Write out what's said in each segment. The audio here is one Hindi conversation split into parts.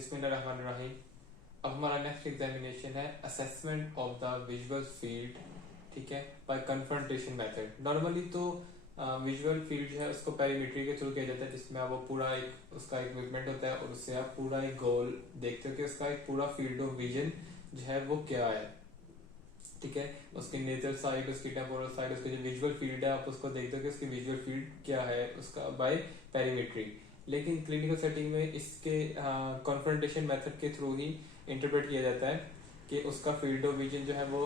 बिस्मिल्लाहिर्रहमानिर्रहीम। अब हमारा नेक्स्ट एग्जामिनेशन है assessment of the visual field, ठीक है, बाय कन्फ्रंटेशन मेथड। नॉर्मली तो विजुअल फील्ड जो है उसको पेरीमेट्री के थ्रू किया जाता है, जिसमें आप वो पूरा एक उसका एक मूवमेंट होता है और उससे आप पूरा एक गोल देखते हो कि उसका एक पूरा फील्ड ऑफ विजन जो है वो क्या है, ठीक है। उसकी नेचर साइड, उसकी टेम्पोरल साइड, उसकी जो विजुअल फील्ड है आप उसको देखते हो कि उसकी विजुअल फील्ड क्या है उसका बाय पेरीमेट्री। लेकिन क्लिनिकल सेटिंग में इसके कॉन्फ्रंटेशन मेथड के थ्रू ही इंटरप्रेट किया जाता है कि उसका फील्ड ऑफ विजन जो है वो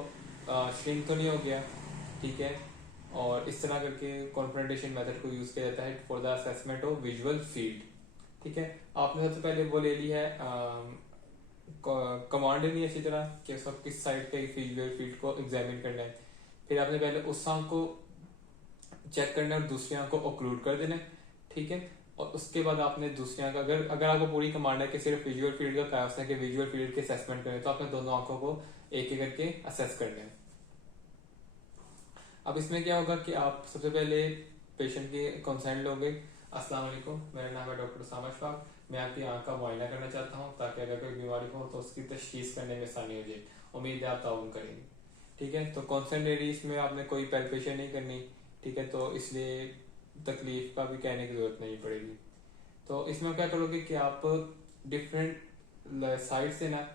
श्रिंक तो नहीं हो गया, ठीक है। और इस तरह करके कॉन्फ्रंटेशन मेथड को यूज किया जाता है for the assessment of visual field, ठीक है। आपने सबसे पहले वो ले ली है कमांड नहीं अच्छी तरह कि उसका किस साइड पे विजुअल फील्ड को एग्जामिन करना है। फिर आपने पहले उस आंख को चेक करना है और दूसरी आंख को ऑक्लूड कर देना है, ठीक है। और उसके बाद आपने दूसरी आंख अगर अगर आपको पूरी कमांड है कि सिर्फ विजुअल फील्ड का कयास है कि विजुअल फील्ड के असेसमेंट करें, तो आपने दोनों आंखों को एक एक करके असेस करना है। अब इसमें क्या होगा कि आप सबसे पहले पेशेंट के कंसेंट लोगे। अस्सलाम वालेकुम, मेरा नाम है डॉक्टर उसामा अशफाक। मैं आपकी आंख का मुआयना करना चाहता हूँ ताकि अगर कोई बीमारी हो तो उसकी तशखीस करने में आसानी हो जाए। उम्मीद है आप ताउन करेंगे, ठीक है। तो कंसेंट ले रही, इसमें आपने कोई पैल्पेशन नहीं करनी, ठीक है, तो इसलिए तकलीफ का भी कहने की जरूरत नहीं पड़ेगी। तो इसमें क्या करोगे कि आप डिफरेंट साइड से ना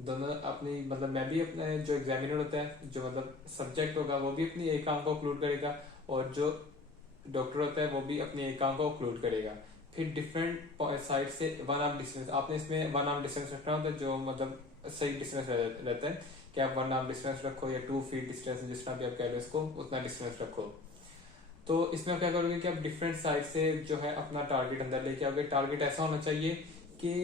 दोनों अपनी मतलब मैं भी अपने जो एग्जामिनर होता है जो मतलब सब्जेक्ट होगा वो भी अपनी एक आंख को ऑक्लूड करेगा और जो डॉक्टर होता है वो भी अपनी एक आंख को ऑक्लूड करेगा। फिर डिफरेंट साइड से वन आर्म डिस्टेंस, आपने इसमें वन आर्म डिस्टेंस रखना होता है जो मतलब सही डिस्टेंस रहता है कि आप वन आर्म डिस्टेंस रखो या 2 फीट डिस्टेंस जिस तरह भी आप कह लो इसको उतना डिस्टेंस रखो। तो इसमें क्या करोगे कि आप डिफरेंट साइड से जो है अपना टारगेट अंदर लेके आओगे। टारगेट ऐसा होना चाहिए कि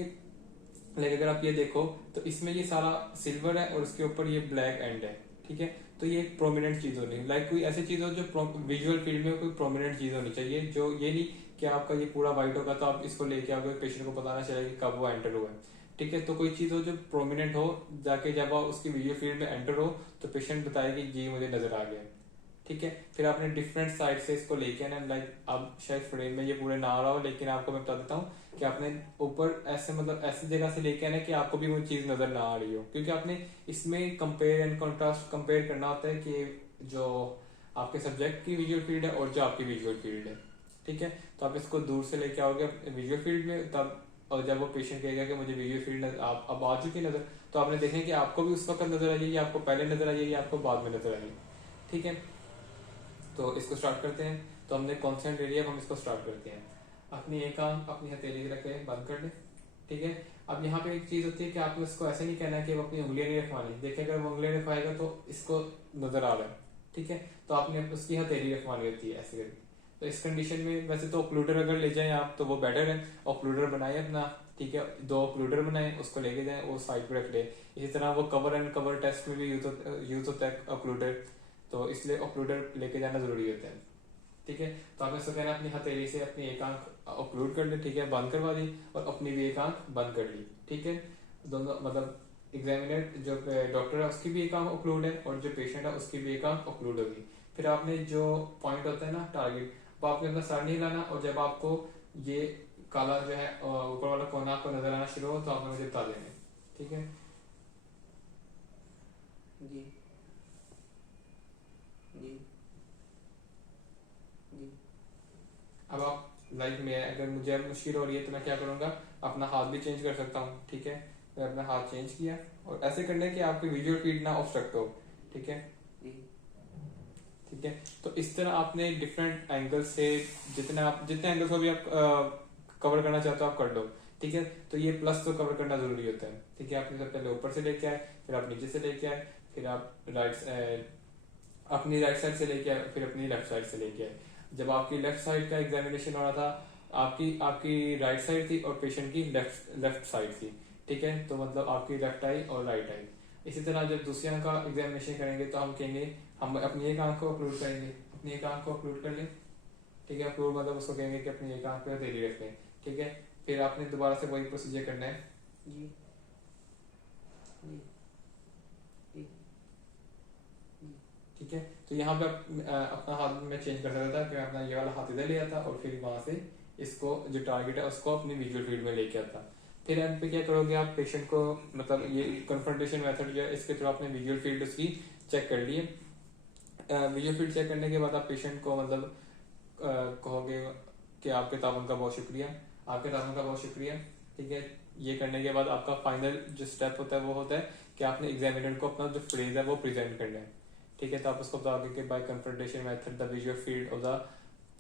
लाइक अगर आप ये देखो तो इसमें ये सारा सिल्वर है और उसके ऊपर ये ब्लैक एंड है, ठीक है। तो ये एक प्रोमिनेंट चीज होनी है, लाइक कोई ऐसी चीज हो जो विजुअल फील्ड में कोई प्रोमिनेंट चीज होनी चाहिए, जो ये नहीं कि आपका ये पूरा व्हाइट होगा तो आप इसको लेके आओगे पेशेंट को पता ना चले कि कब वो एंटर हुआ है, ठीक है। तो कोई चीज हो जो प्रोमिनेंट हो, जाके जब आप उसकी विजुअल फील्ड में एंटर हो तो पेशेंट बताएगी जी मुझे नजर आ गया, ठीक है। फिर आपने डिफरेंट साइड से इसको लेके आना, लाइक अब शायद फ्रेम में ये पूरे ना आ रहा हो लेकिन आपको मैं बता देता हूँ कि आपने ऊपर ऐसे मतलब ऐसी जगह से लेके आना कि आपको भी वो चीज नजर ना आ रही हो, क्योंकि आपने इसमें कंपेयर एंड कंट्रास्ट कंपेयर करना होता है कि जो आपके सब्जेक्ट की विजुअल फील्ड है और जो आपकी विजुअल फील्ड है, ठीक है। तो आप इसको दूर से लेके आओगे विजुअल फील्ड में, तब और जब वो पेशेंट कहेगा कि मुझे विजुअल फील्ड आप अब आ चुकी नजर, तो आपने देखना कि आपको भी उस वक्त नजर आ जाएगी, आपको पहले नजर आ जाएगी, आपको बाद में नजर आएगी, ठीक है। तो इसको स्टार्ट करते हैं। तो हमने कॉन्सेंट ले लिया, अब हम इसको स्टार्ट करते हैं। अपनी एक आंख अपनी हथेली रख के बंद कर ले, ठीक है। अब यहाँ पे एक चीज होती है कि आपने उसको ऐसे नहीं कहना कि वो अपनी उंगलियां नहीं रखवानी। देखिए अगर वो उंगलियां रखवाएगा तो इसको नजर आ रहा है, ठीक है, तो आपने उसकी हथेली रखवानी होती है ऐसे करके। तो इस कंडीशन में वैसे तो ऑक्लूडर अगर ले जाएं आप तो वो बेटर है, ऑक्लूडर बनाए अपना, ठीक है, 2 ऑक्लूडर बनाए उसको लेके जाए, वो साइड पे रख ले। इसी तरह वो कवर एंड कवर टेस्ट में भी यूज होता है ऑक्लूडर, तो इसलिए ऑक्लूडर लेके जाना जरूरी होता है, ठीक है। तो आपने उसको कहना अपनी हथेली से अपनी एक आंख ऑक्लूड कर ली, ठीक है, बंद करवा दी, और अपनी भी एक आंख बंद कर ली, ठीक है। दोनों मतलब एग्जामिनर जो डॉक्टर है उसकी भी एक आंख ऑक्लूड है और जो पेशेंट है उसकी भी एक आंख ऑक्लूड होगी। फिर आपने जो पॉइंट होता है ना टारगेट, वो आपने अपना सर नहीं हिलाना, और जब आपको ये काला जो है ऊपर वाला कोना आपको नजर आना शुरू हो तो आपने मुझे बता देना, ठीक है जी जी जी। अब आप लाइक में अगर मुझे मुश्किल हो रही है तो मैं क्या करूंगा, अपना हाथ भी चेंज कर सकता हूँ, ठीक है। मैं अपना हाथ चेंज किया और ऐसे करने की आपकी विजुअल फील्ड ना ऑब्स्ट्रक्ट हो, ठीक है, जी ठीक है। तो इस तरह आपने डिफरेंट एंगल से जितने एंगल को भी आप कवर करना चाहते हो आप कर लो, ठीक है। तो ये प्लस तो कवर करना जरूरी होता है, ठीक है। आपने सब पहले ऊपर से लेके आए, फिर आप नीचे से लेके आए, फिर आप अपनी राइट साइड से लेके आए, फिर अपनी लेफ्ट साइड से लेके आए। जब आपकी लेफ्ट साइड का एग्जामिनेशन हो रहा था, आपकी आपकी राइट साइड थी और पेशेंट की लेफ्ट लेफ्ट साइड थी, ठीक है। तो मतलब आपकी लेफ्ट आई और राइट आई। इसी तरह जब दूसरी आंख का एग्जामिनेशन करेंगे तो हम कहेंगे हम अपनी एक आंख को अपलोड करेंगे, अपनी एक आंख को अपलोड कर लें, ठीक है। अपलोड मतलब उसको कहेंगे कि अपनी एक आंख पे हथेली रख लें, ठीक है। फिर आपने दोबारा से वही प्रोसीजर करना है, जी जी जी जी। ठीक है। तो यहाँ पे अपना हाथ में चेंज कर सकता था कि मैं अपना ये वाला हाथ इधर ले आता और फिर वहां से इसको जो टारगेट है उसको अपनी विजुअल फील्ड में लेके आता। फिर एंड पे क्या करोगे आप पेशेंट को, मतलब ये कन्फ्रंटेशन मेथड जो है इसके थ्रू आपने विजुअल फील्ड उसकी चेक कर लिए। विजुअल फील्ड चेक करने के बाद आप पेशेंट को मतलब कहोगे कि आपके ताउन का बहुत शुक्रिया, आपके ताउन का बहुत शुक्रिया। ठीक है, ये करने के बाद आपका फाइनल जो स्टेप होता है वो होता है कि आपने एग्जामिनर को अपना जो फ्रेज है वो प्रेजेंट करना है। ठीक है, तो आप उसको बताओगे कि by confrontation method the visual field of the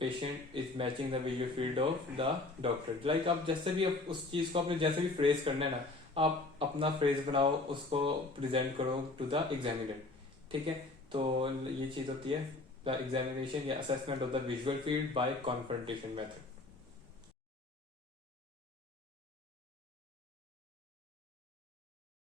patient is matching the visual field of the doctor. Like आप जैसे भी उस चीज को आपने जैसे भी फ्रेज करना है ना, आप अपना फ्रेज बनाओ, उसको प्रेजेंट करो टू द एग्जामिनर। ठीक है, तो ये चीज होती है द एग्जामिनेशन या assessment of the visual field by confrontation method.